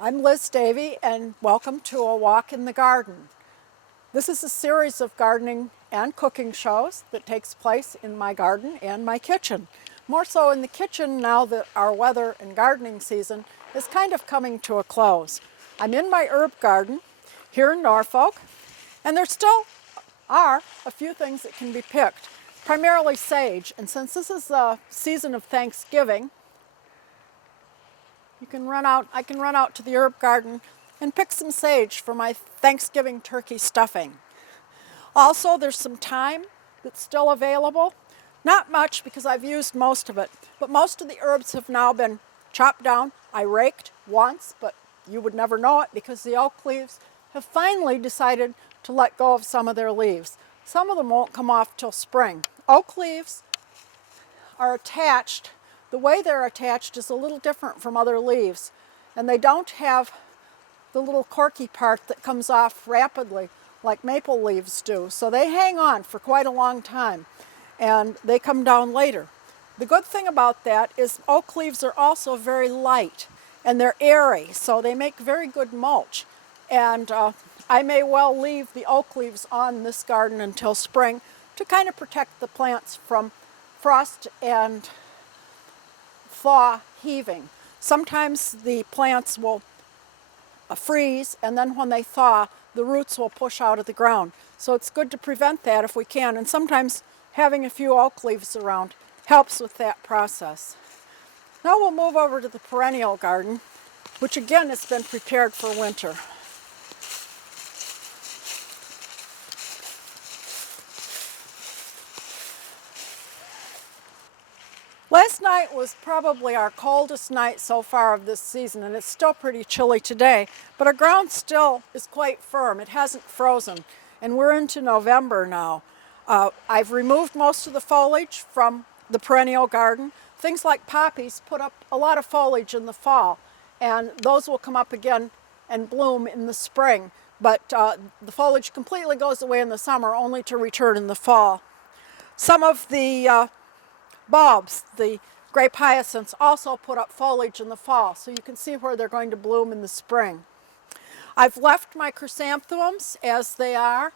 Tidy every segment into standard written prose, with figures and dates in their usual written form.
I'm Davey, and welcome to A Walk in the Garden. This is a series of gardening and cooking shows that takes place in my garden and my kitchen. More so in the kitchen now that our weather and gardening season is kind of coming to a close. I'm in my herb garden here in Norfolk, and there still are a few things that can be picked, primarily sage. And since this is the season of Thanksgiving, I can run out to the herb garden and pick some sage for my Thanksgiving turkey stuffing. Also, there's some thyme that's still available. Not much because I've used most of it, but most of the herbs have now been chopped down. I raked once, but you would never know it because the oak leaves have finally decided to let go of some of their leaves. Some of them won't come off till spring. Oak leaves are attached. The way they're attached is a little different from other leaves, and they don't have the little corky part that comes off rapidly like maple leaves do. So they hang on for quite a long time, and they come down later. The good thing about that is oak leaves are also very light, and they're airy, so they make very good mulch. And I may well leave the oak leaves on this garden until spring to kind of protect the plants from frost and thaw heaving. Sometimes the plants will freeze, and then when they thaw, the roots will push out of the ground. So it's good to prevent that if we can, and sometimes having a few oak leaves around helps with that process. Now we'll move over to the perennial garden, which again has been prepared for winter. Last night was probably our coldest night so far of this season, and it's still pretty chilly today, but our ground still is quite firm. It hasn't frozen, and we're into November now. I've removed most of the foliage from the perennial garden. Things like poppies put up a lot of foliage in the fall, and those will come up again and bloom in the spring, but the foliage completely goes away in the summer, only to return in the fall. Some of the bulbs, the grape hyacinths, also put up foliage in the fall, so you can see where they're going to bloom in the spring. I've left my chrysanthemums as they are,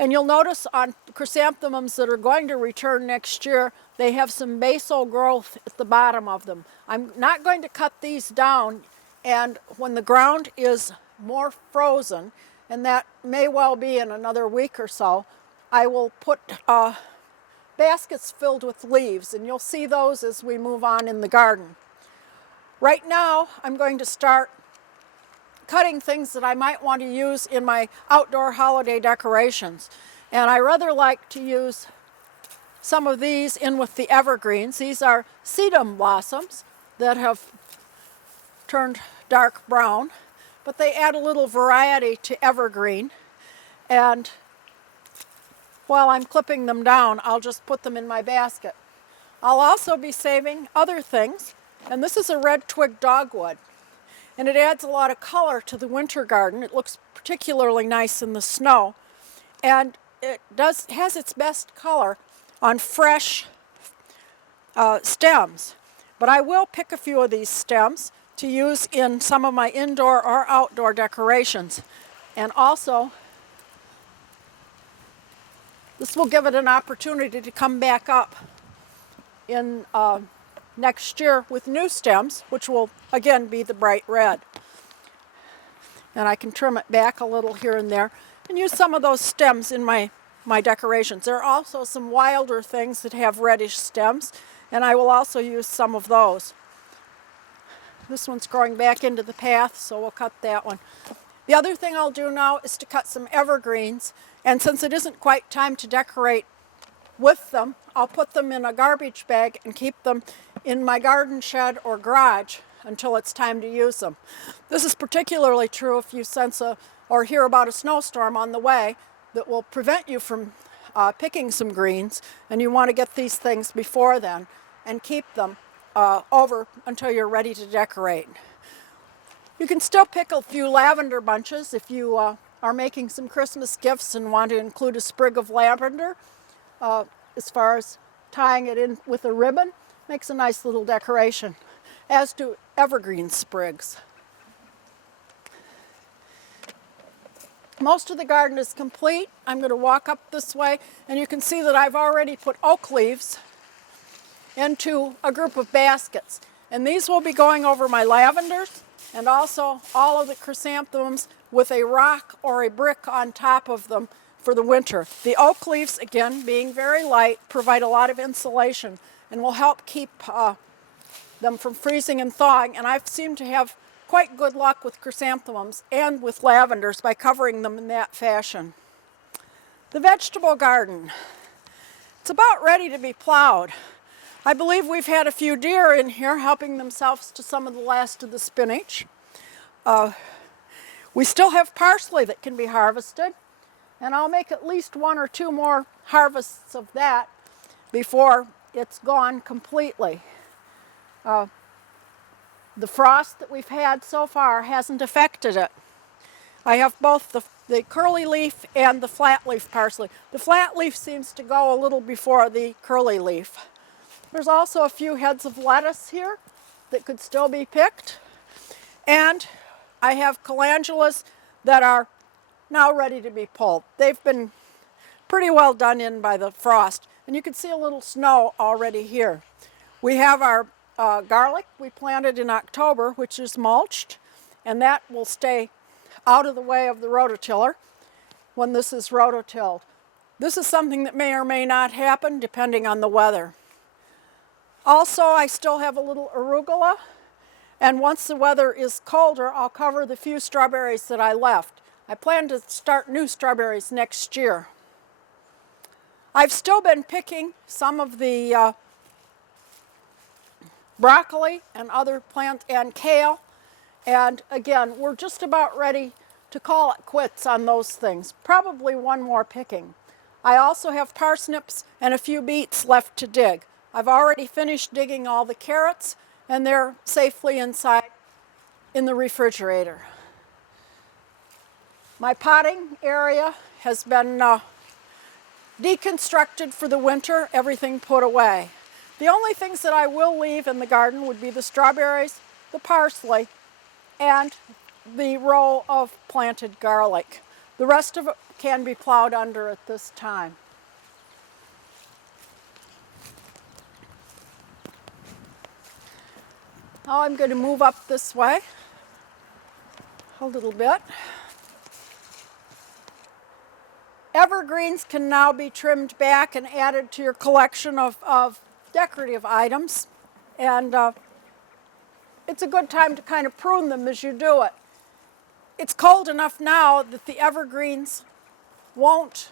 and you'll notice on chrysanthemums that are going to return next year, they have some basal growth at the bottom of them. I'm not going to cut these down, and when the ground is more frozen, and that may well be in another week or so, I will put baskets filled with leaves, and you'll see those as we move on in the garden. Right now, I'm going to start cutting things that I might want to use in my outdoor holiday decorations. And I rather like to use some of these in with the evergreens. These are sedum blossoms that have turned dark brown, but they add a little variety to evergreen. And while I'm clipping them down, I'll just put them in my basket. I'll also be saving other things, and this is a red twig dogwood, and it adds a lot of color to the winter garden. It looks particularly nice in the snow, and it has its best color on fresh stems. But I will pick a few of these stems to use in some of my indoor or outdoor decorations, and also this will give it an opportunity to come back up in next year with new stems, which will again be the bright red. And I can trim it back a little here and there and use some of those stems in my decorations. There are also some wilder things that have reddish stems, and I will also use some of those. This one's growing back into the path, so we'll cut that one. The other thing I'll do now is to cut some evergreens, and since it isn't quite time to decorate with them, I'll put them in a garbage bag and keep them in my garden shed or garage until it's time to use them. This is particularly true if you sense or hear about a snowstorm on the way that will prevent you from picking some greens, and you want to get these things before then and keep them over until you're ready to decorate. You can still pick a few lavender bunches if you are making some Christmas gifts and want to include a sprig of lavender. As far as tying it in with a ribbon, makes a nice little decoration, as do evergreen sprigs. Most of the garden is complete. I'm going to walk up this way, and you can see that I've already put oak leaves into a group of baskets. And these will be going over my lavenders and also all of the chrysanthemums with a rock or a brick on top of them for the winter. The oak leaves, again, being very light, provide a lot of insulation and will help keep them from freezing and thawing. And I've seemed to have quite good luck with chrysanthemums and with lavenders by covering them in that fashion. The vegetable garden. It's about ready to be plowed. I believe we've had a few deer in here helping themselves to some of the last of the spinach. We still have parsley that can be harvested, and I'll make at least 1 or 2 more harvests of that before it's gone completely. The frost that we've had so far hasn't affected it. I have both the curly leaf and the flat leaf parsley. The flat leaf seems to go a little before the curly leaf. There's also a few heads of lettuce here that could still be picked. And I have calendulas that are now ready to be pulled. They've been pretty well done in by the frost. And you can see a little snow already here. We have our garlic we planted in October, which is mulched. And that will stay out of the way of the rototiller when this is rototilled. This is something that may or may not happen depending on the weather. Also, I still have a little arugula, and once the weather is colder, I'll cover the few strawberries that I left. I plan to start new strawberries next year. I've still been picking some of the broccoli and other plants and kale, and again, we're just about ready to call it quits on those things. Probably 1 more picking. I also have parsnips and a few beets left to dig. I've already finished digging all the carrots, and they're safely inside in the refrigerator. My potting area has been deconstructed for the winter, everything put away. The only things that I will leave in the garden would be the strawberries, the parsley, and the row of planted garlic. The rest of it can be plowed under at this time. Now I'm going to move up this way a little bit. Evergreens can now be trimmed back and added to your collection of decorative items. And it's a good time to kind of prune them as you do it. It's cold enough now that the evergreens won't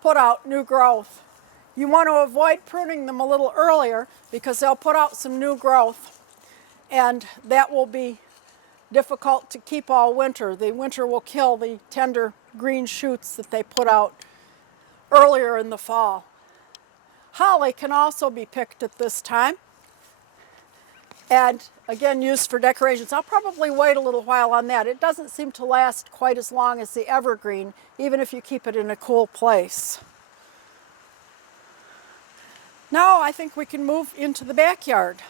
put out new growth. You want to avoid pruning them a little earlier because they'll put out some new growth, and that will be difficult to keep all winter. The winter will kill the tender green shoots that they put out earlier in the fall. Holly can also be picked at this time, and again used for decorations. I'll probably wait a little while on that. It doesn't seem to last quite as long as the evergreen, even if you keep it in a cool place. Now I think we can move into the backyard.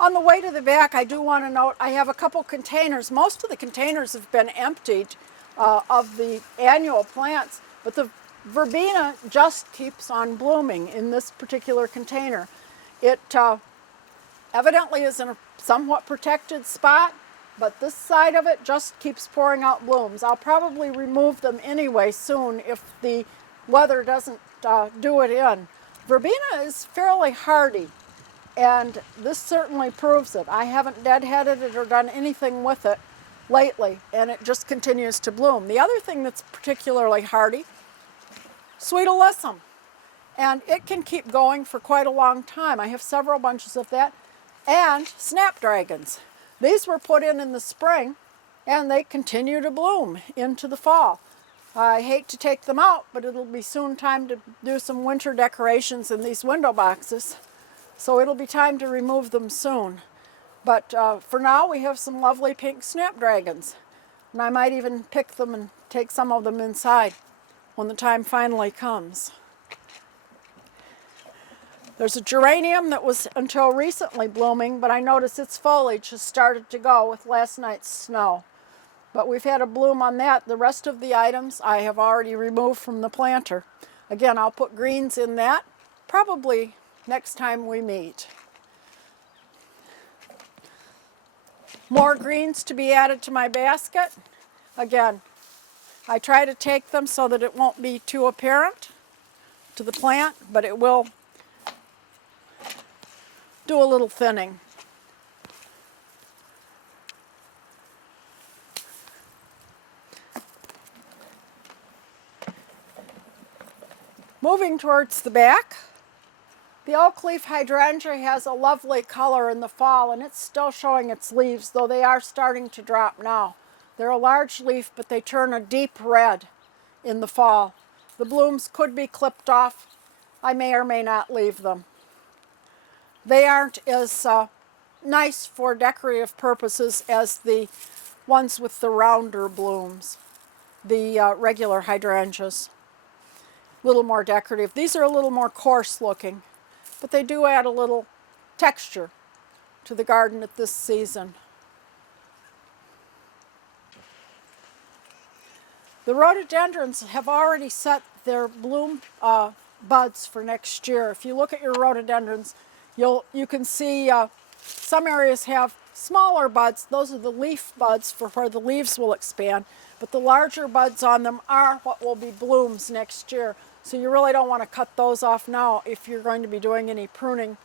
On the way to the back, I do want to note I have a couple containers. Most of the containers have been emptied of the annual plants, but the verbena just keeps on blooming in this particular container. It evidently is in a somewhat protected spot, but this side of it just keeps pouring out blooms. I'll probably remove them anyway soon if the weather doesn't do it in. Verbena is fairly hardy, and this certainly proves it. I haven't deadheaded it or done anything with it lately, and it just continues to bloom. The other thing that's particularly hardy, sweet alyssum, and it can keep going for quite a long time. I have several bunches of that, and snapdragons. These were put in the spring, and they continue to bloom into the fall. I hate to take them out, but it'll be soon time to do some winter decorations in these window boxes. So it'll be time to remove them soon. But for now, we have some lovely pink snapdragons. And I might even pick them and take some of them inside when the time finally comes. There's a geranium that was until recently blooming, but I notice its foliage has started to go with last night's snow. But we've had a bloom on that. The rest of the items I have already removed from the planter. Again, I'll put greens in that probably next time we meet. More greens to be added to my basket. Again, I try to take them so that it won't be too apparent to the plant, but it will do a little thinning. Moving towards the back, the oak leaf hydrangea has a lovely color in the fall, and it's still showing its leaves, though they are starting to drop now. They're a large leaf, but they turn a deep red in the fall. The blooms could be clipped off. I may or may not leave them. They aren't as nice for decorative purposes as the ones with the rounder blooms, the regular hydrangeas. A little more decorative. These are a little more coarse looking, but they do add a little texture to the garden at this season. The rhododendrons have already set their bloom buds for next year. If you look at your rhododendrons, you can see some areas have smaller buds. Those are the leaf buds for where the leaves will expand, but the larger buds on them are what will be blooms next year. So you really don't want to cut those off now if you're going to be doing any pruning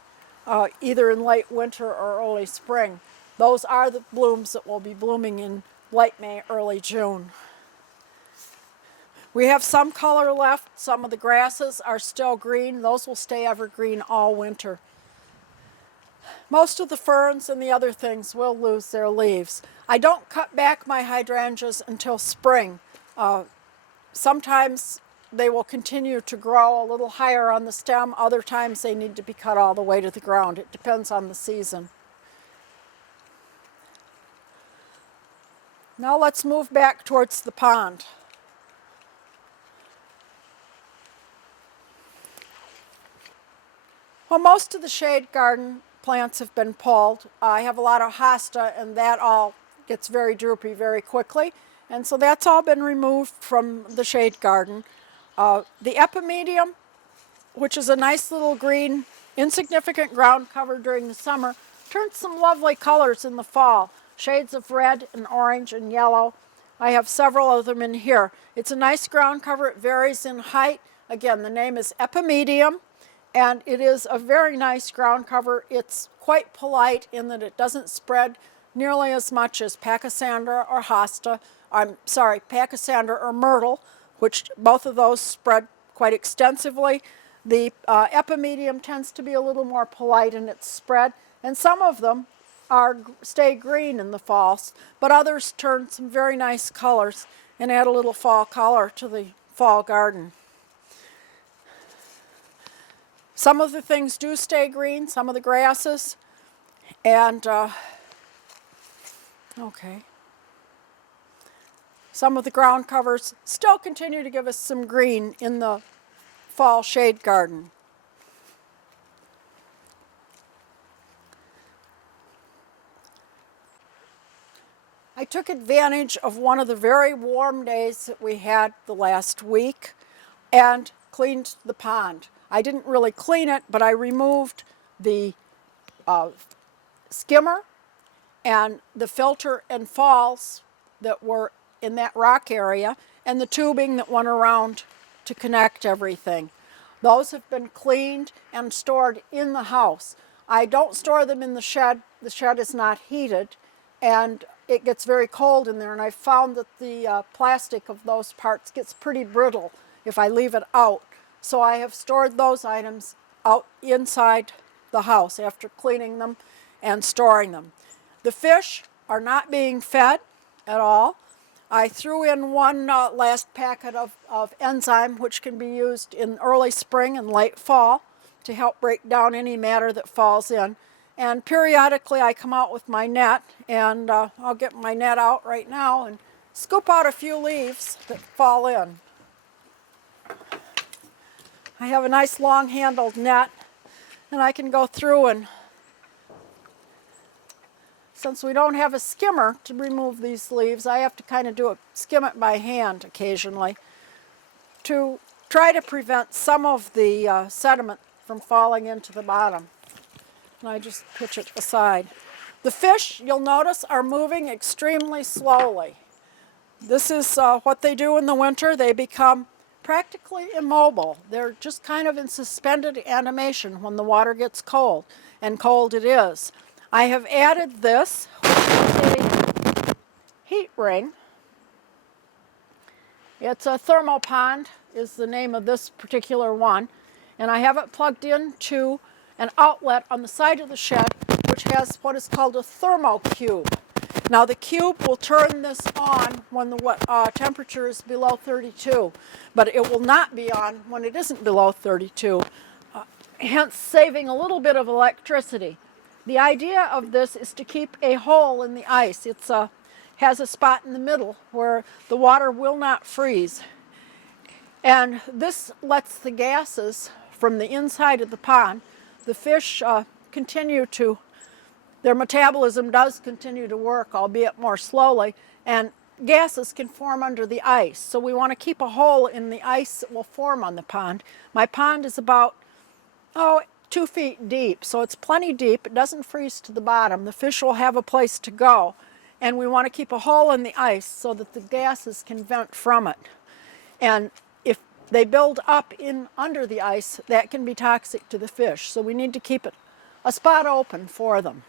either in late winter or early spring. Those are the blooms that will be blooming in late May, early June. We have some color left. Some of the grasses are still green. Those will stay evergreen all winter. Most of the ferns and the other things will lose their leaves. I don't cut back my hydrangeas until spring. Sometimes they will continue to grow a little higher on the stem. Other times they need to be cut all the way to the ground. It depends on the season. Now let's move back towards the pond. Well, most of the shade garden plants have been pulled. I have a lot of hosta, and that all gets very droopy very quickly. And so that's all been removed from the shade garden. The epimedium, which is a nice little green, insignificant ground cover during the summer, turns some lovely colors in the fall. Shades of red and orange and yellow. I have several of them in here. It's a nice ground cover. It varies in height. Again, the name is epimedium, and it is a very nice ground cover. It's quite polite in that it doesn't spread nearly as much as pachysandra or hosta. Pachysandra or myrtle, which both of those spread quite extensively. The epimedium tends to be a little more polite in its spread, and some of them stay green in the fall, but others turn some very nice colors and add a little fall color to the fall garden. Some of the things do stay green, some of the grasses, and some of the ground covers still continue to give us some green in the fall shade garden. I took advantage of one of the very warm days that we had the last week and cleaned the pond. I didn't really clean it, but I removed the skimmer and the filter and falls that were in that rock area, and the tubing that went around to connect everything. Those have been cleaned and stored in the house. I don't store them in the shed. The shed is not heated, and it gets very cold in there, and I found that the plastic of those parts gets pretty brittle if I leave it out. So I have stored those items out inside the house after cleaning them and storing them. The fish are not being fed at all. I threw in one last packet of enzyme, which can be used in early spring and late fall to help break down any matter that falls in. And periodically I come out with my net, and I'll get my net out right now and scoop out a few leaves that fall in. I have a nice long-handled net, and I can go through, and since we don't have a skimmer to remove these leaves, I have to kind of skim it by hand occasionally to try to prevent some of the sediment from falling into the bottom. And I just pitch it aside. The fish, you'll notice, are moving extremely slowly. This is what they do in the winter. They become practically immobile. They're just kind of in suspended animation when the water gets cold, and cold it is. I have added this, which is a heat ring. It's a thermal pond is the name of this particular one, and I have it plugged into an outlet on the side of the shed, which has what is called a thermocube. Now the cube will turn this on when the temperature is below 32, but it will not be on when it isn't below 32, hence saving a little bit of electricity. The idea of this is to keep a hole in the ice. It has a spot in the middle where the water will not freeze. And this lets the gases from the inside of the pond, the fish their metabolism does continue to work, albeit more slowly, and gases can form under the ice. So we want to keep a hole in the ice that will form on the pond. My pond is about 2 feet deep, so it's plenty deep. It doesn't freeze to the bottom. The fish will have a place to go, and we want to keep a hole in the ice so that the gases can vent from it. And if they build up in under the ice, that can be toxic to the fish, so we need to keep a spot open for them.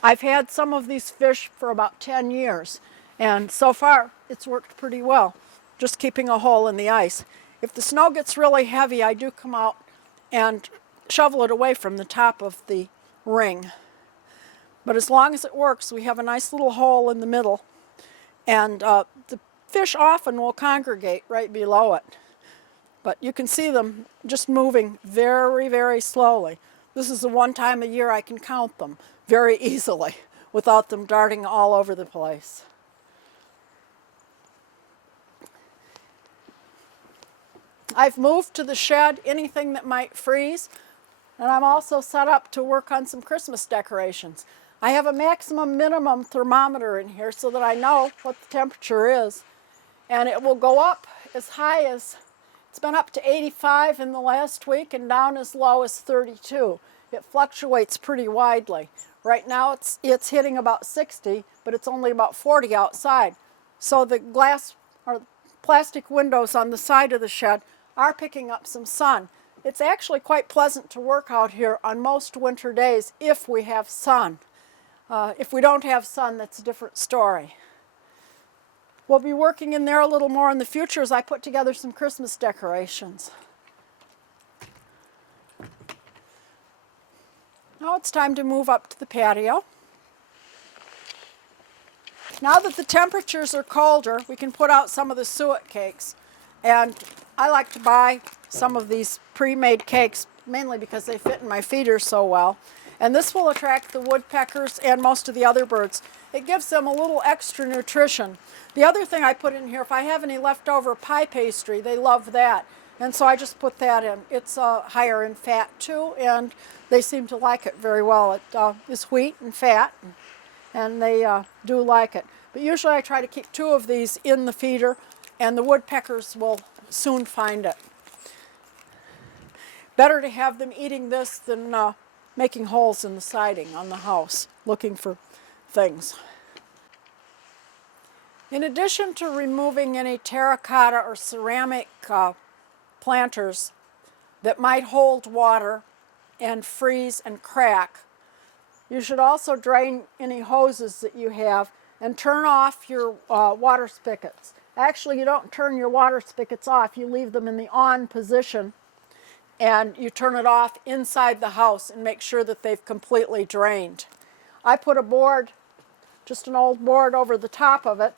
I've had some of these fish for about 10 years, and so far it's worked pretty well, just keeping a hole in the ice. If the snow gets really heavy, I do come out and shovel it away from the top of the ring. But as long as it works, we have a nice little hole in the middle, and the fish often will congregate right below it. But you can see them just moving very, very slowly. This is the one time a year I can count them very easily without them darting all over the place. I've moved to the shed anything that might freeze, and I'm also set up to work on some Christmas decorations. I have a maximum minimum thermometer in here so that I know what the temperature is, and it will go up as high as, it's been up to 85 in the last week and down as low as 32. It fluctuates pretty widely. Right now it's hitting about 60, but it's only about 40 outside. So the glass or plastic windows on the side of the shed are picking up some sun. It's actually quite pleasant to work out here on most winter days if we have sun. If we don't have sun, that's a different story. We'll be working in there a little more in the future as I put together some Christmas decorations. Now it's time to move up to the patio. Now that the temperatures are colder, we can put out some of the suet cakes. And I like to buy some of these pre-made cakes, mainly because they fit in my feeder so well. And this will attract the woodpeckers and most of the other birds. It gives them a little extra nutrition. The other thing I put in here, if I have any leftover pie pastry, they love that. And so I just put that in. It's higher in fat too, and they seem to like it very well. It is wheat and fat, and they do like it. But usually I try to keep 2 of these in the feeder, and the woodpeckers will soon find it. Better to have them eating this than making holes in the siding on the house, looking for things. In addition to removing any terracotta or ceramic planters that might hold water and freeze and crack, you should also drain any hoses that you have and turn off your water spigots. Actually, you don't turn your water spigots off, you leave them in the on position, and you turn it off inside the house and make sure that they've completely drained. I put a board, just an old board, over the top of it,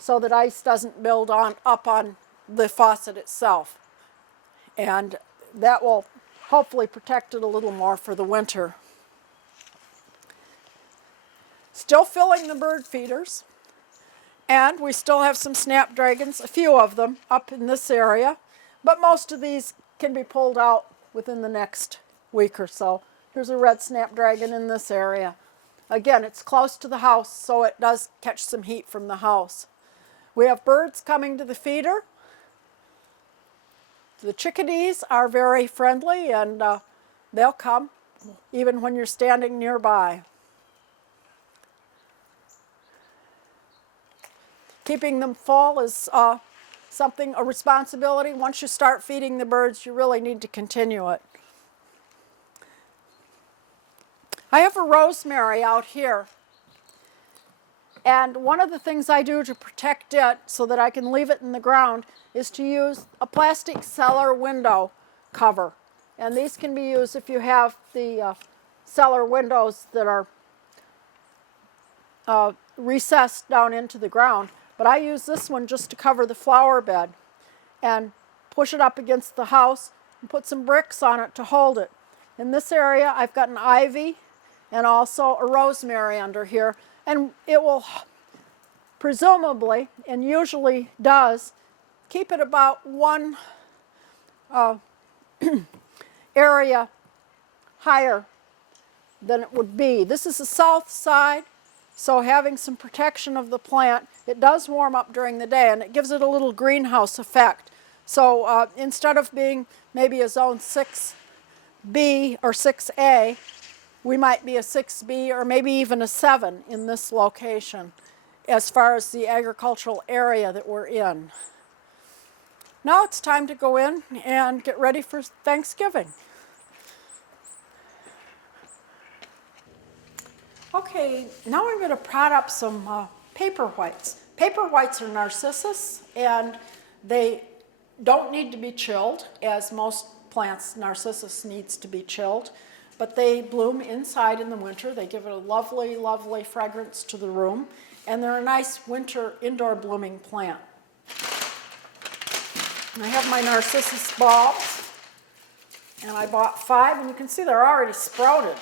so that ice doesn't build up on the faucet itself. And that will hopefully protect it a little more for the winter. Still filling the bird feeders. And we still have some snapdragons, a few of them, up in this area. But most of these can be pulled out within the next week or so. Here's a red snapdragon in this area. Again, it's close to the house, so it does catch some heat from the house. We have birds coming to the feeder. The chickadees are very friendly, and they'll come even when you're standing nearby. Keeping them full is a responsibility. Once you start feeding the birds, you really need to continue it. I have a rosemary out here. And one of the things I do to protect it so that I can leave it in the ground is to use a plastic cellar window cover. And these can be used if you have the cellar windows that are recessed down into the ground. But I use this one just to cover the flower bed and push it up against the house and put some bricks on it to hold it. In this area, I've got an ivy and also a rosemary under here. And it will presumably, and usually does, keep it about one area higher than it would be. This is the south side, so having some protection of the plant, it does warm up during the day, and it gives it a little greenhouse effect. So instead of being maybe a zone 6B or 6A, we might be a 6B or maybe even a 7 in this location as far as the agricultural area that we're in. Now it's time to go in and get ready for Thanksgiving. Okay, now I'm going to prod up some paper whites. Paper whites are narcissus, and they don't need to be chilled, as most plants, narcissus needs to be chilled. But they bloom inside in the winter. They give it a lovely, lovely fragrance to the room. And they're a nice winter indoor blooming plant. And I have my narcissus bulbs. And I bought 5, and you can see they're already sprouted.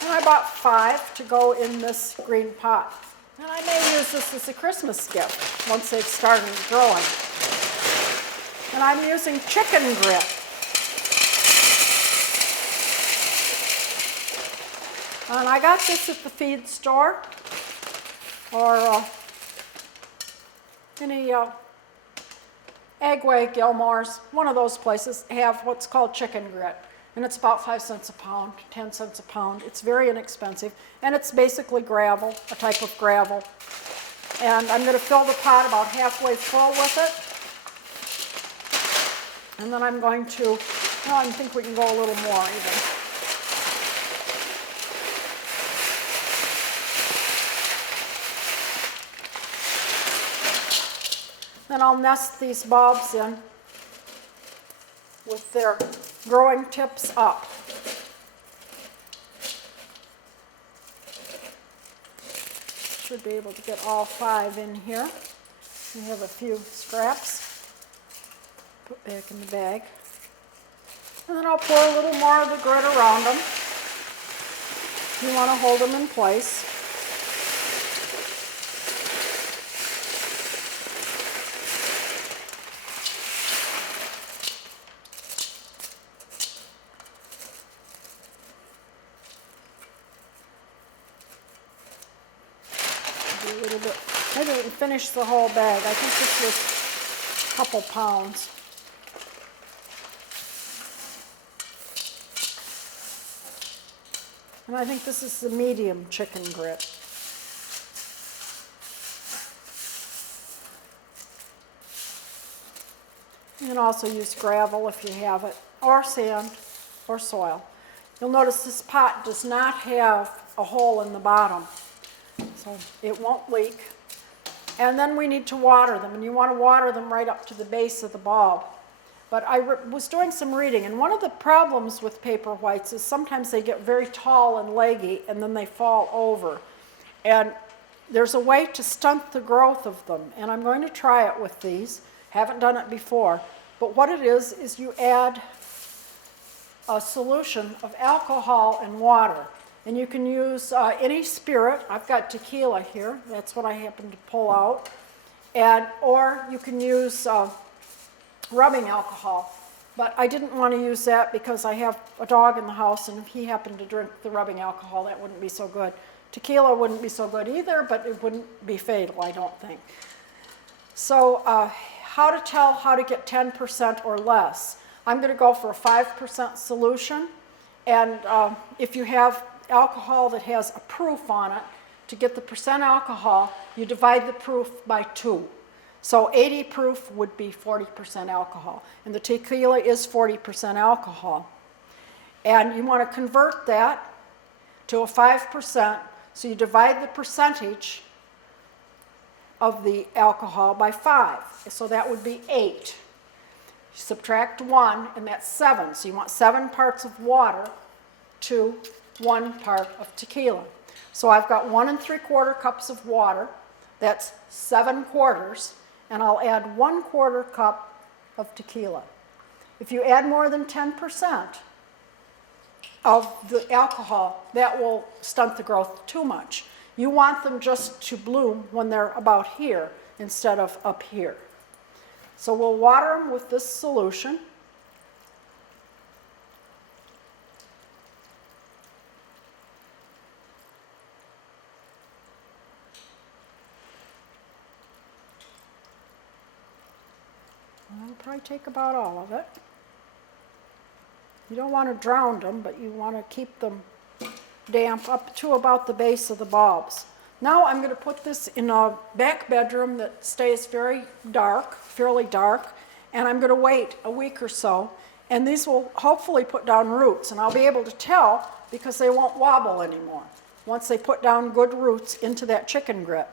And I bought 5 to go in this green pot. And I may use this as a Christmas gift once they've started growing. And I'm using chicken grit. And I got this at the feed store or any Agway, Gilmore's, one of those places have what's called chicken grit. And it's about 5 cents a pound, 10 cents a pound. It's very inexpensive. And it's basically gravel, a type of gravel. And I'm going to fill the pot about halfway full with it. And then I'm going to, well, I think we can go a little more even. Then I'll nest these bulbs in with their growing tips up. Should be able to get all 5 in here. We have a few scraps. Put back in the bag. And then I'll pour a little more of the grit around them. You want to hold them in place. Do a little bit. Maybe we can finish the whole bag. I think this was a couple pounds. And I think this is the medium chicken grit. You can also use gravel if you have it, or sand, or soil. You'll notice this pot does not have a hole in the bottom, so it won't leak. And then we need to water them, and you want to water them right up to the base of the bulb. But I was doing some reading, and one of the problems with paper whites is sometimes they get very tall and leggy, and then they fall over. And there's a way to stunt the growth of them, and I'm going to try it with these. Haven't done it before. But what it is you add a solution of alcohol and water. And you can use any spirit. I've got tequila here. That's what I happen to pull out. Or you can use rubbing alcohol. But I didn't want to use that because I have a dog in the house, and if he happened to drink the rubbing alcohol, that wouldn't be so good. Tequila wouldn't be so good either, but it wouldn't be fatal, I don't think. So how to tell how to get 10% or less. I'm going to go for a 5% solution, and if you have alcohol that has a proof on it, to get the percent alcohol, you divide the proof by 2. So 80 proof would be 40% alcohol, and the tequila is 40% alcohol. And you want to convert that to a 5%, so you divide the percentage of the alcohol by 5. So that would be 8. You subtract 1, and that's 7. So you want 7 parts of water to 1 part of tequila. So I've got 1 3/4 cups of water. That's 7 quarters. And I'll add 1/4 cup of tequila. If you add more than 10% of the alcohol, that will stunt the growth too much. You want them just to bloom when they're about here instead of up here. So we'll water them with this solution. That'll probably take about all of it. You don't want to drown them, but you want to keep them damp up to about the base of the bulbs. Now I'm going to put this in a back bedroom that stays very dark, fairly dark, and I'm going to wait a week or so, and these will hopefully put down roots, and I'll be able to tell because they won't wobble anymore once they put down good roots into that chicken grit.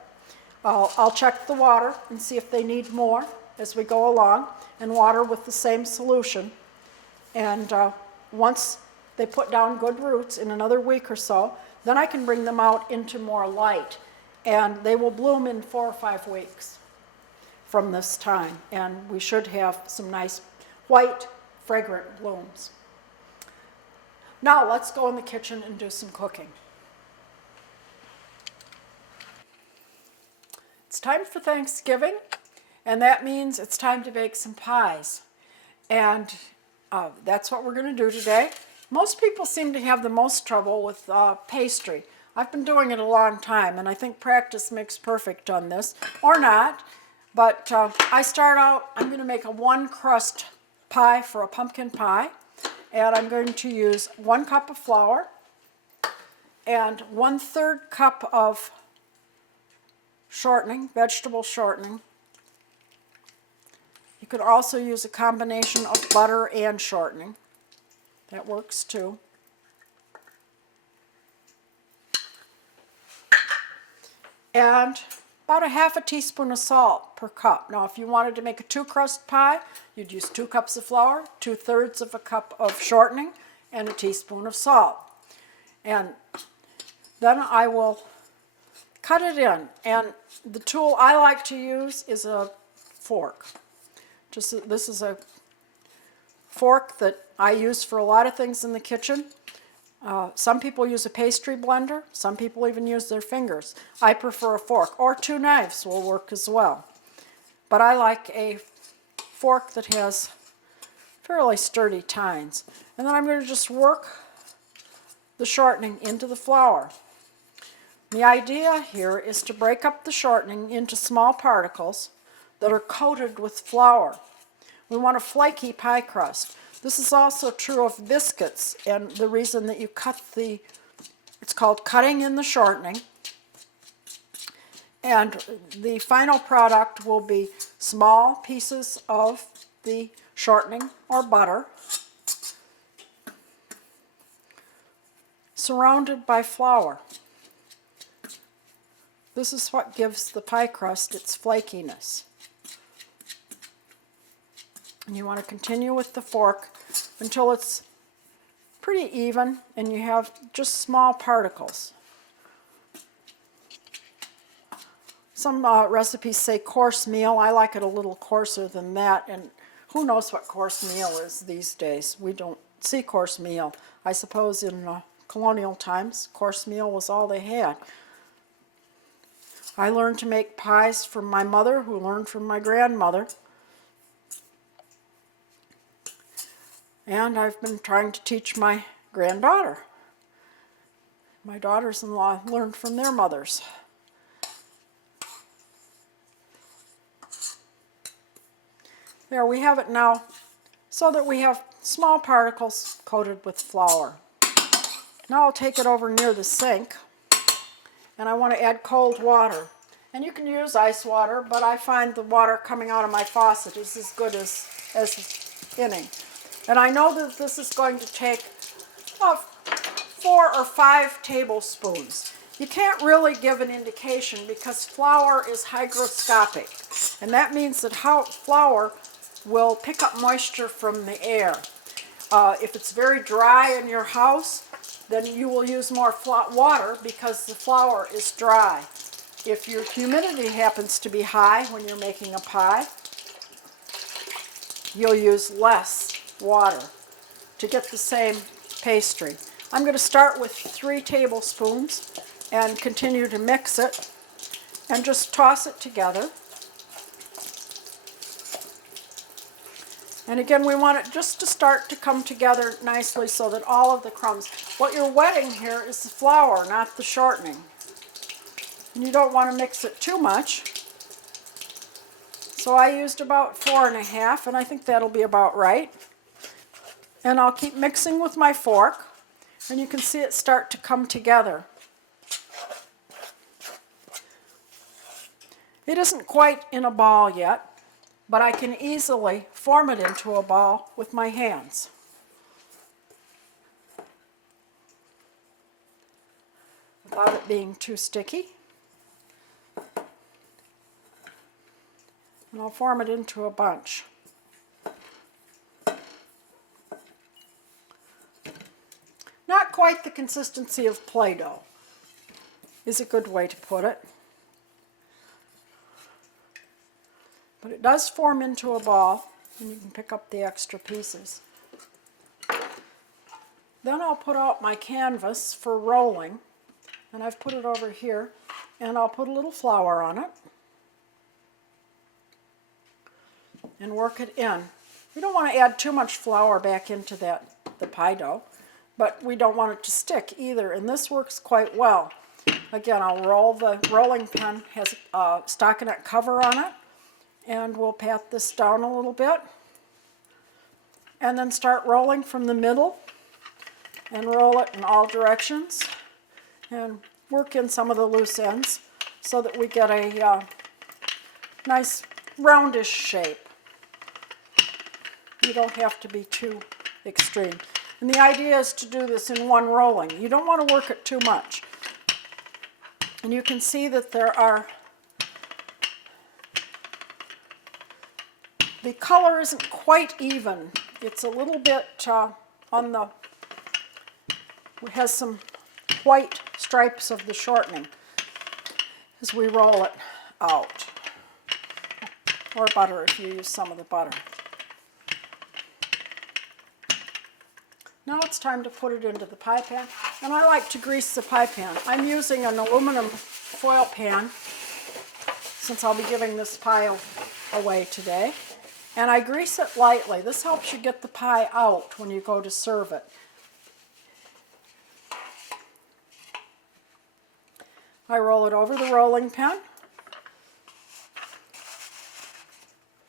I'll check the water and see if they need more as we go along, and water with the same solution. And once they put down good roots in another week or so, then I can bring them out into more light, and they will bloom in 4 or 5 weeks from this time, and we should have some nice white, fragrant blooms. Now let's go in the kitchen and do some cooking. It's time for Thanksgiving, and that means it's time to bake some pies. And that's what we're going to do today. Most people seem to have the most trouble with pastry. I've been doing it a long time, and I think practice makes perfect on this, or not. But I start out, I'm going to make a 1-crust pie for a pumpkin pie, and I'm going to use 1 cup of flour and 1/3 cup of shortening, vegetable shortening. You could also use a combination of butter and shortening. That works too. And about a 1/2 teaspoon of salt per cup. Now, if you wanted to make a 2-crust pie, you'd use 2 cups of flour, 2/3 of a cup of shortening, and a teaspoon of salt. And then I will cut it in. And the tool I like to use is a fork. This is a fork that I use for a lot of things in the kitchen. Some people use a pastry blender. Some people even use their fingers. I prefer a fork, or 2 knives will work as well. But I like a fork that has fairly sturdy tines. And then I'm going to just work the shortening into the flour. The idea here is to break up the shortening into small particles that are coated with flour. We want a flaky pie crust. This is also true of biscuits, and the reason that you cut it's called cutting in the shortening, and the final product will be small pieces of the shortening or butter surrounded by flour. This is what gives the pie crust its flakiness. And you want to continue with the fork until it's pretty even and you have just small particles. Some recipes say coarse meal. I like it a little coarser than that, and who knows what coarse meal is these days. We don't see coarse meal. I suppose in colonial times, coarse meal was all they had. I learned to make pies from my mother, who learned from my grandmother. And I've been trying to teach my granddaughter. My daughters-in-law learned from their mothers. There we have it now, so that we have small particles coated with flour. Now I'll take it over near the sink, and I want to add cold water. And you can use ice water, but I find the water coming out of my faucet is as good as any. And I know that this is going to take 4 or 5 tablespoons. You can't really give an indication because flour is hygroscopic, and that means that flour will pick up moisture from the air. If it's very dry in your house, then you will use more water because the flour is dry. If your humidity happens to be high when you're making a pie, you'll use less water to get the same pastry. I'm going to start with 3 tablespoons and continue to mix it and just toss it together. And again, we want it just to start to come together nicely so that all of the crumbs, what you're wetting here is the flour, not the shortening. And you don't want to mix it too much. So I used about 4½, and I think that'll be about right. And I'll keep mixing with my fork, and you can see it start to come together. It isn't quite in a ball yet, but I can easily form it into a ball with my hands. Without it being too sticky. And I'll form it into a bunch. Not quite the consistency of Play-Doh is a good way to put it. But it does form into a ball, and you can pick up the extra pieces. Then I'll put out my canvas for rolling, and I've put it over here, and I'll put a little flour on it and work it in. We don't want to add too much flour back into the pie dough, but we don't want it to stick either, and this works quite well. Again, I'll roll the rolling pin, has a stockinette cover on it, and we'll pat this down a little bit and then start rolling from the middle and roll it in all directions and work in some of the loose ends so that we get a nice roundish shape. You don't have to be too extreme. And the idea is to do this in one rolling. You don't want to work it too much. And you can see that there are, the color isn't quite even. It's a little bit on the, it has some white stripes of the shortening as we roll it out. Or butter if you use some of the butter. Now it's time to put it into the pie pan, and I like to grease the pie pan. I'm using an aluminum foil pan since I'll be giving this pie away today. And I grease it lightly. This helps you get the pie out when you go to serve it. I roll it over the rolling pin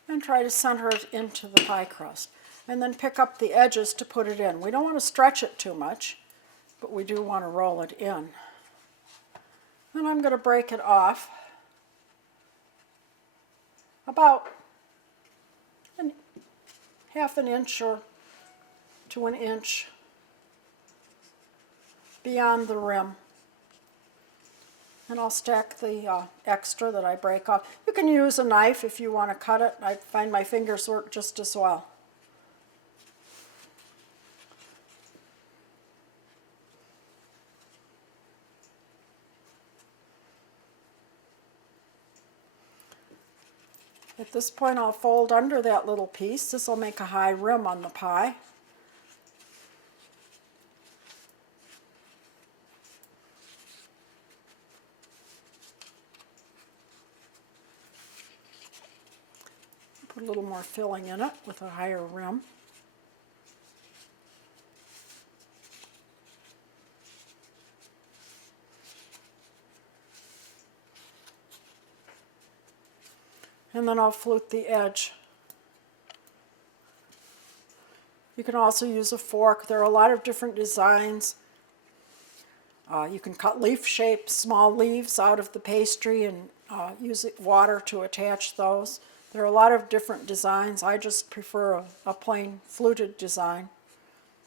and try to center it into the pie crust. And then pick up the edges to put it in. We don't want to stretch it too much, but we do want to roll it in. Then I'm going to break it off about half an inch or to an inch beyond the rim. And I'll stack the extra that I break off. You can use a knife if you want to cut it. I find my fingers work just as well. At this point, I'll fold under that little piece. This will make a high rim on the pie. Put a little more filling in it with a higher rim. And then I'll flute the edge. You can also use a fork. There are a lot of different designs. You can cut leaf shapes, small leaves out of the pastry and use water to attach those. There are a lot of different designs. I just prefer a plain fluted design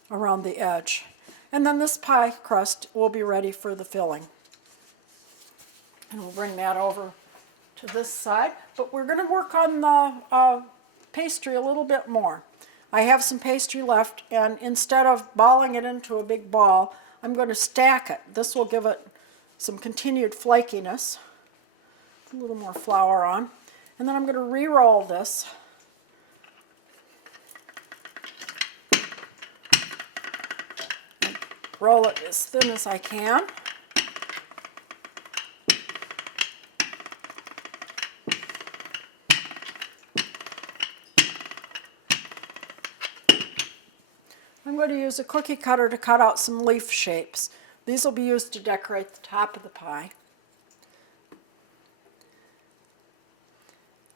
around the edge. And then this pie crust will be ready for the filling. And we'll bring that over to this side. But we're going to work on the pastry a little bit more. I have some pastry left, and instead of balling it into a big ball, I'm going to stack it. This will give it some continued flakiness. Put a little more flour on. And then I'm going to re-roll this. And roll it as thin as I can. I'm going to use a cookie cutter to cut out some leaf shapes. These will be used to decorate the top of the pie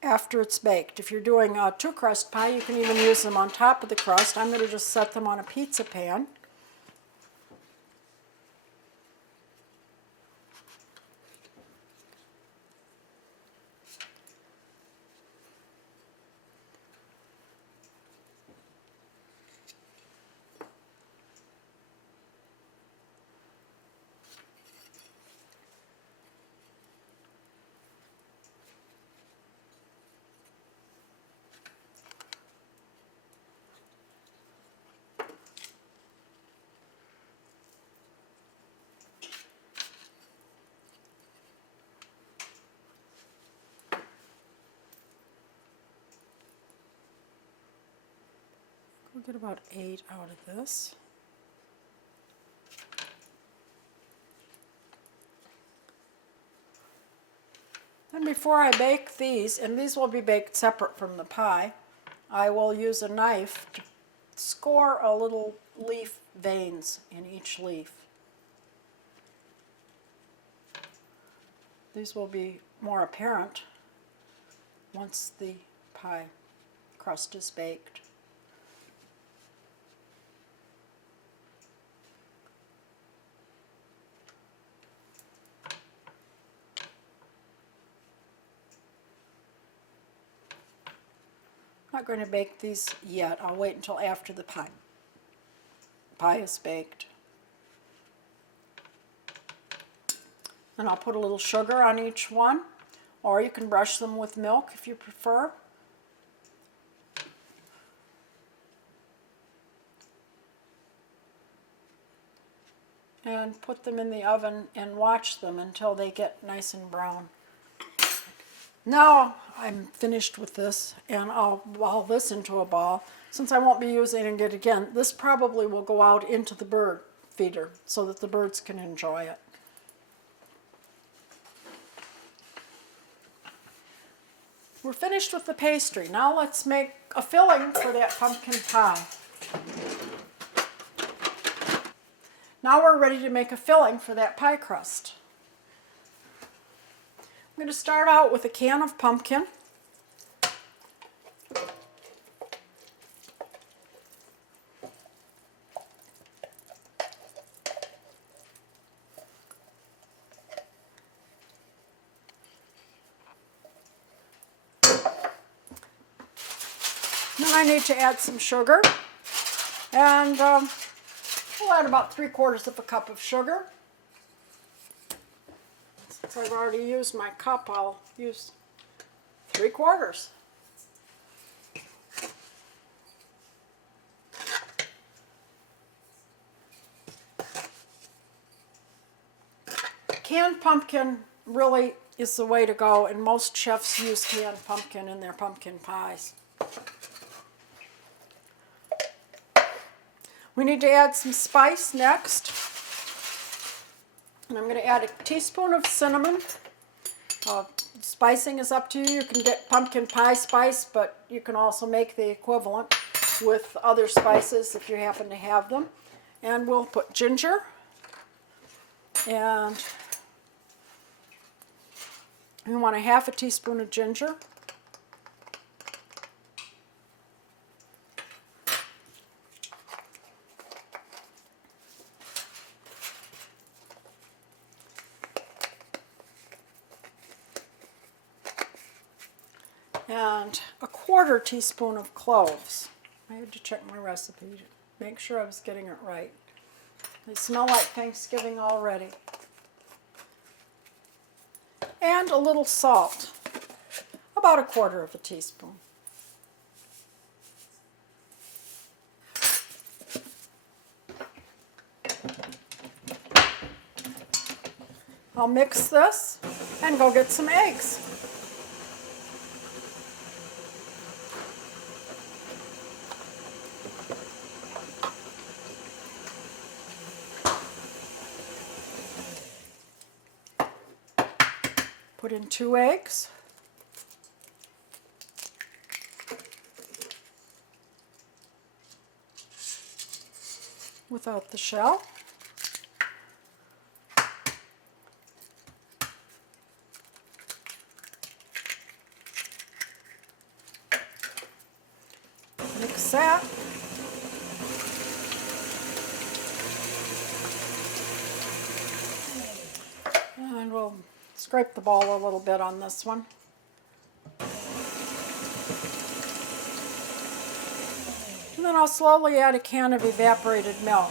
after it's baked. If you're doing a two-crust pie, you can even use them on top of the crust. I'm going to just set them on a pizza pan. We'll get about 8 out of this. And before I bake these, and these will be baked separate from the pie, I will use a knife to score a little leaf veins in each leaf. These will be more apparent once the pie crust is baked. I'm not going to bake these yet. I'll wait until after the pie is baked. And I'll put a little sugar on each one, or you can brush them with milk if you prefer. And put them in the oven and watch them until they get nice and brown. Now I'm finished with this, and I'll ball this into a ball. Since I won't be using it again, this probably will go out into the bird feeder so that the birds can enjoy it. We're finished with the pastry. Now let's make a filling for that pumpkin pie. Now we're ready to make a filling for that pie crust. I'm going to start out with a can of pumpkin. Then I need to add some sugar, and we'll add about 3/4 of a cup of sugar. Since I've already used my cup, I'll use 3/4. Canned pumpkin really is the way to go, and most chefs use canned pumpkin in their pumpkin pies. We need to add some spice next. And I'm going to add a teaspoon of cinnamon. Spicing is up to you. You can get pumpkin pie spice, but you can also make the equivalent with other spices if you happen to have them. And we'll put ginger. And we want a half a teaspoon of ginger. And a quarter teaspoon of cloves. I had to check my recipe to make sure I was getting it right. They smell like Thanksgiving already. And a little salt, about a quarter of a teaspoon. I'll mix this and go get some eggs. Put in 2 eggs. Without the shell. Mix that. And we'll scrape the ball a little bit on this one. And then I'll slowly add a can of evaporated milk.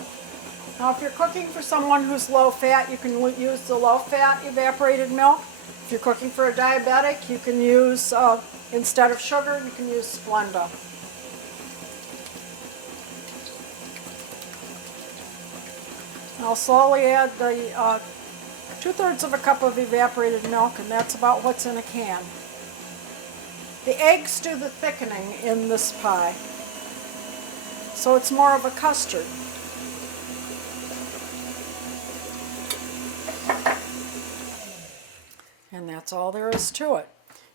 Now if you're cooking for someone who's low fat, you can use the low fat evaporated milk. If you're cooking for a diabetic, you can use, instead of sugar, you can use Splenda. I'll slowly add the 2/3 of a cup of evaporated milk, and that's about what's in a can. The eggs do the thickening in this pie, so it's more of a custard. And that's all there is to it.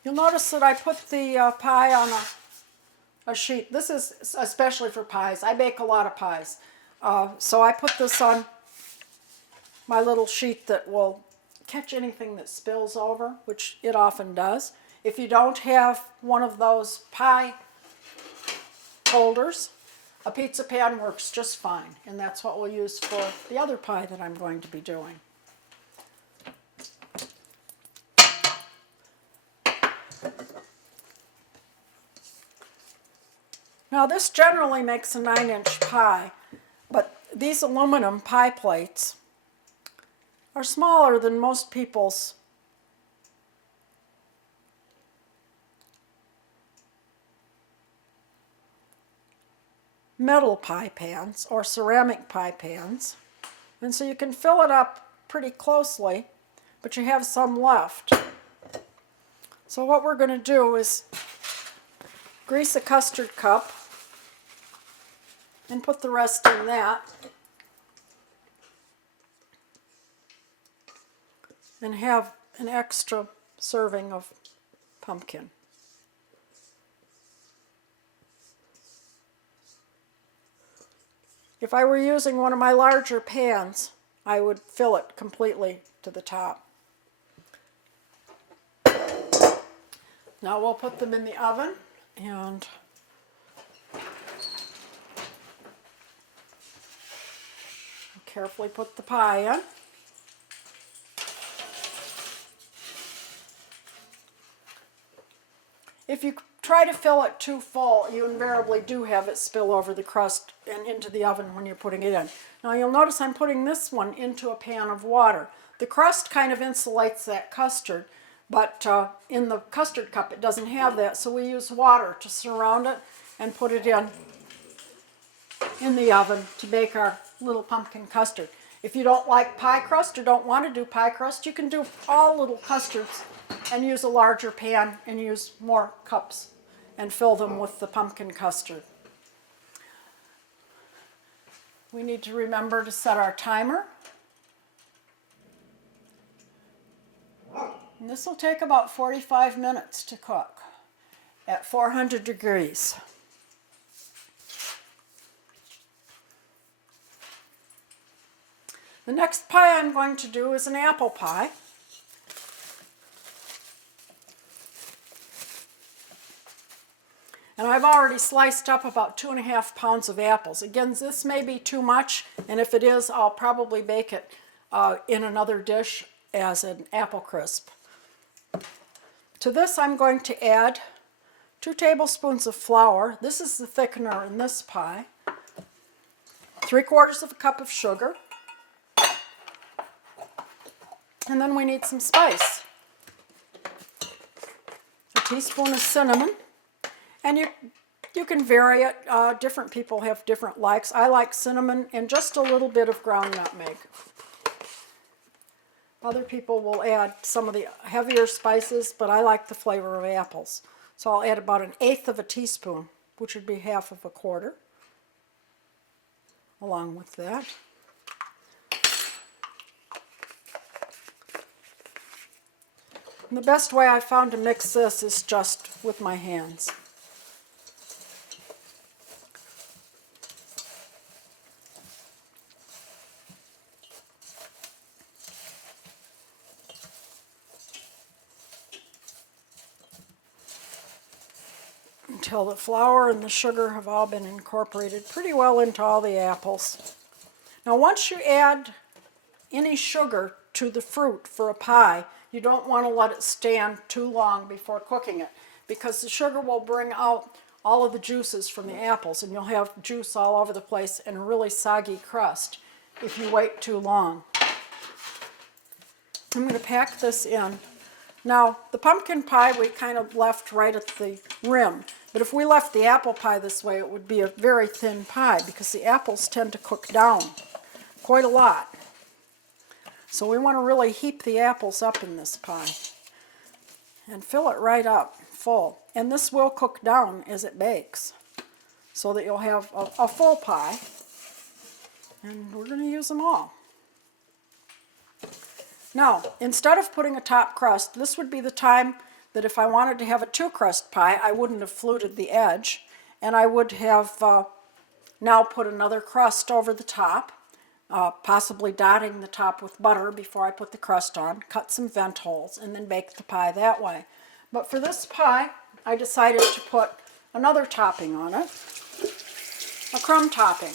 You'll notice that I put the pie on a sheet. This is especially for pies. I bake a lot of pies. So I put this on my little sheet that will catch anything that spills over, which it often does. If you don't have one of those pie holders, a pizza pan works just fine, and that's what we'll use for the other pie that I'm going to be doing. Now this generally makes a 9-inch pie, but these aluminum pie plates are smaller than most people's metal pie pans or ceramic pie pans. And so you can fill it up pretty closely, but you have some left. So what we're going to do is grease a custard cup and put the rest in that. And have an extra serving of pumpkin. If I were using one of my larger pans, I would fill it completely to the top. Now we'll put them in the oven and carefully put the pie in. If you try to fill it too full, you invariably do have it spill over the crust and into the oven when you're putting it in. Now you'll notice I'm putting this one into a pan of water. The crust kind of insulates that custard, but in the custard cup it doesn't have that, so we use water to surround it and put it in the oven to bake our little pumpkin custard. If you don't like pie crust or don't want to do pie crust, you can do all little custards and use a larger pan and use more cups and fill them with the pumpkin custard. We need to remember to set our timer. And this will take about 45 minutes to cook at 400 degrees. The next pie I'm going to do is an apple pie. And I've already sliced up about 2.5 pounds of apples. Again, this may be too much, and if it is, I'll probably bake it in another dish as an apple crisp. To this, I'm going to add 2 tablespoons of flour. This is the thickener in this pie. 3/4 of a cup of sugar. And then we need some spice. A teaspoon of cinnamon. And you can vary it. Different people have different likes. I like cinnamon and just a little bit of ground nutmeg. Other people will add some of the heavier spices, but I like the flavor of apples. So I'll add about 1/8 of a teaspoon, which would be 1/2 of a quarter, along with that. And the best way I've found to mix this is just with my hands. Until the flour and the sugar have all been incorporated pretty well into all the apples. Now once you add any sugar to the fruit for a pie, you don't want to let it stand too long before cooking it, because the sugar will bring out all of the juices from the apples, and you'll have juice all over the place and a really soggy crust if you wait too long. I'm going to pack this in. Now, the pumpkin pie we kind of left right at the rim, but if we left the apple pie this way, it would be a very thin pie because the apples tend to cook down quite a lot. So we want to really heap the apples up in this pie and fill it right up full. And this will cook down as it bakes so that you'll have a full pie. And we're going to use them all. Now, instead of putting a top crust, this would be the time that if I wanted to have a 2-crust pie, I wouldn't have fluted the edge, and I would have now put another crust over the top, possibly dotting the top with butter before I put the crust on, cut some vent holes, and then bake the pie that way. But for this pie, I decided to put another topping on it, a crumb topping.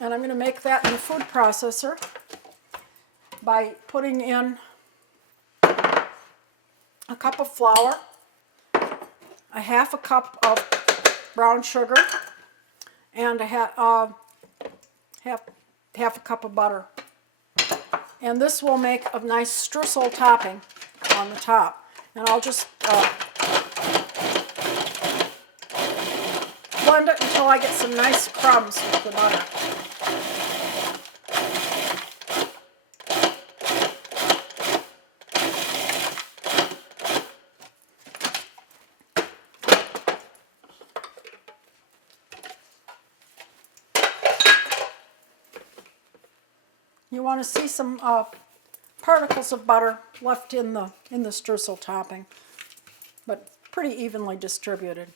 And I'm going to make that in the food processor by putting in a cup of flour, a 1/2 a cup of brown sugar, and half a cup of butter. And this will make a nice streusel topping on the top. And I'll just blend it until I get some nice crumbs with the butter. You want to see some particles of butter left in the streusel topping, but pretty evenly distributed.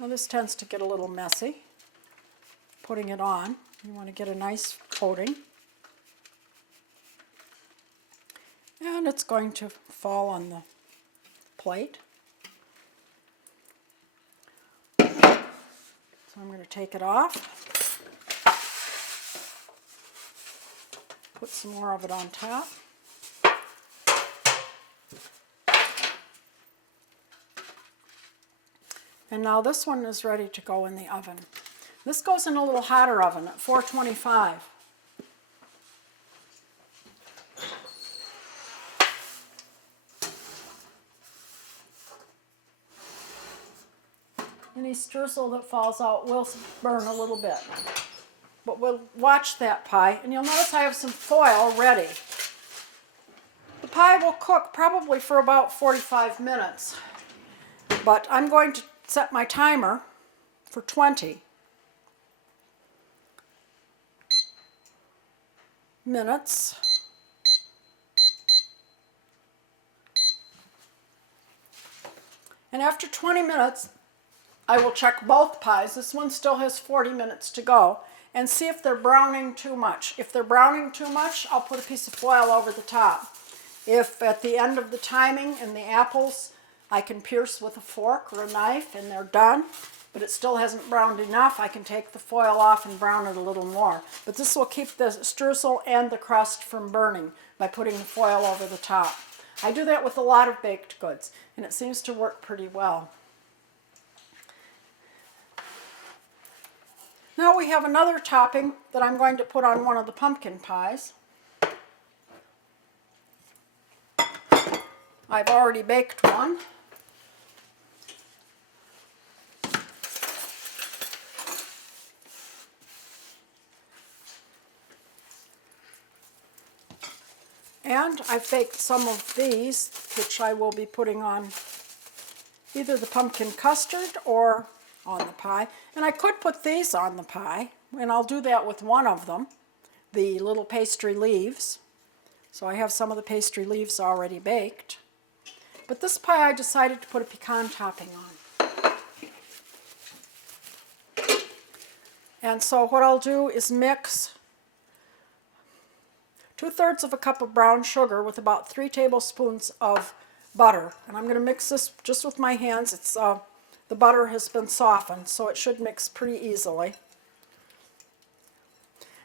Now this tends to get a little messy. Putting it on, you want to get a nice coating. And it's going to fall on the plate. So I'm going to take it off. Put some more of it on top. And now this one is ready to go in the oven. This goes in a little hotter oven at 425. Any streusel that falls out will burn a little bit. but we'll watch that pie. And you'll notice I have some foil ready. The pie will cook probably for about 45 minutes, but I'm going to set my timer for 20 minutes. And after 20 minutes, I will check both pies. This one still has 40 minutes to go, and see if they're browning too much. If they're browning too much, I'll put a piece of foil over the top. If at the end of the timing and the apples, I can pierce with a fork or a knife and they're done, but it still hasn't browned enough, I can take the foil off and brown it a little more. But this will keep the streusel and the crust from burning by putting the foil over the top. I do that with a lot of baked goods, and it seems to work pretty well. Now we have another topping that I'm going to put on one of the pumpkin pies. I've already baked one. And I've baked some of these, which I will be putting on either the pumpkin custard or on the pie. And I could put these on the pie, and I'll do that with one of them, the little pastry leaves. So I have some of the pastry leaves already baked. But this pie I decided to put a pecan topping on. And so what I'll do is mix 2/3 of a cup of brown sugar with about 3 tablespoons of butter. And I'm going to mix this just with my hands. It's the butter has been softened, so it should mix pretty easily.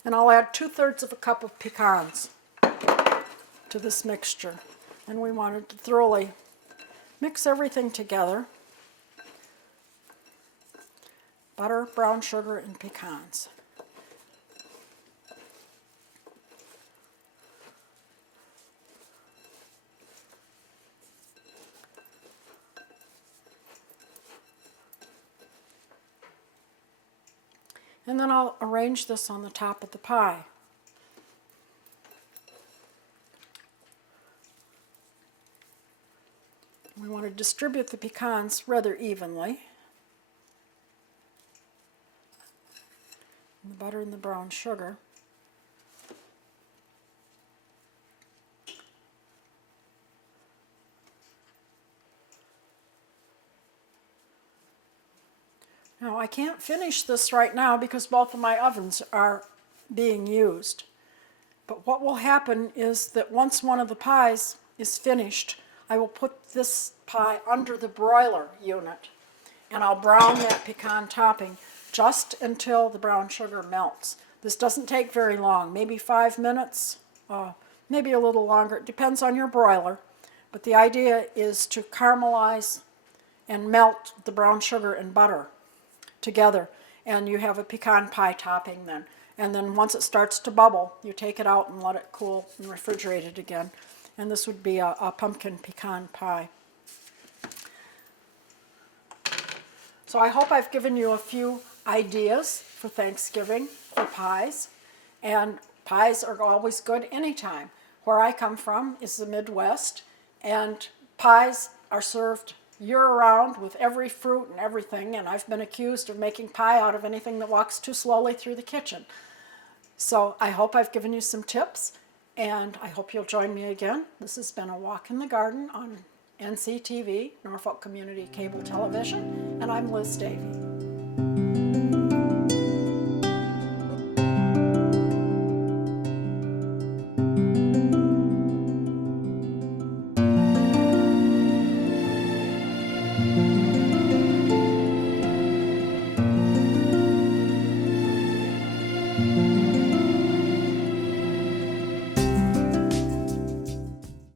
And I'll add 2/3 of a cup of pecans to this mixture. And we wanted to thoroughly mix everything together. Butter, brown sugar, and pecans. And then I'll arrange this on the top of the pie. We want to distribute the pecans rather evenly. The butter and the brown sugar. Now I can't finish this right now because both of my ovens are being used. But what will happen is that once one of the pies is finished, I will put this pie under the broiler unit, and I'll brown that pecan topping just until the brown sugar melts. This doesn't take very long, maybe 5 minutes, maybe a little longer. It depends on your broiler. But the idea is to caramelize and melt the brown sugar and butter together, and you have a pecan pie topping then. And then once it starts to bubble, you take it out and let it cool and refrigerate it again. And this would be a pumpkin pecan pie. So I hope I've given you a few ideas for Thanksgiving for pies. And pies are always good anytime. Where I come from is the Midwest, and pies are served year-round with every fruit and everything, and I've been accused of making pie out of anything that walks too slowly through the kitchen. So I hope I've given you some tips, and I hope you'll join me again. This has been A Walk in the Garden on NCTV, Norfolk Community Cable Television, and I'm Liz Davey.